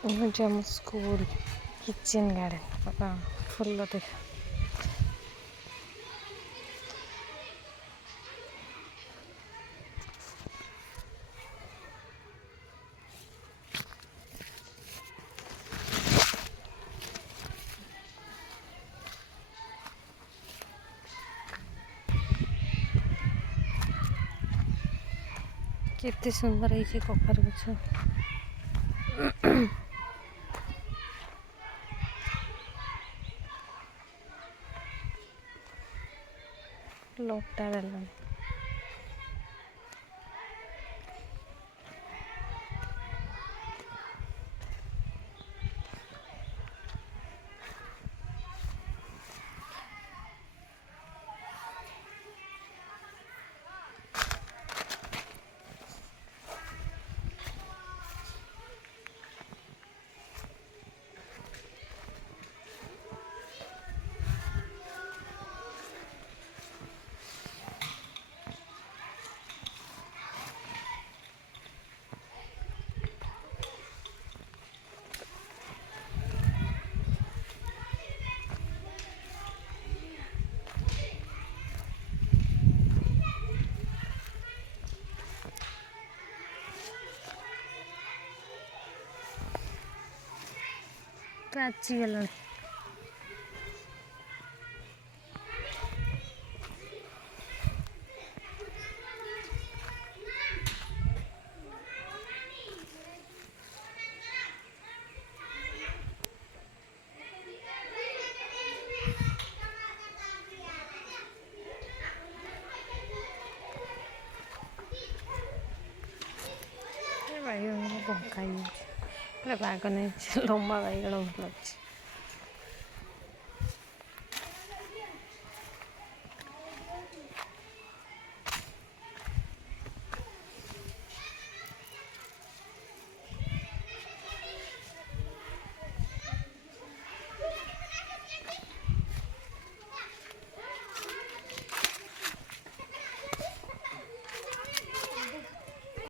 ଏ ହେଉଛି ଆମ school kitchen garden ଫୁଲ ଦେଖ। କେତେ ସୁନ୍ଦର ହେଇଛି କଖାରୁ ଗଛ। ଲଟା ଦେଲାଣି। ପାଚିଗଲାଣି। ବାଇଗଣ ବଙ୍କା ହେଇଯାଇଛି। ପୁରା ବାଗ ନେଇଛି। ଲମ୍ବା ବାଇଗଣ ଭଲ ଅଛି।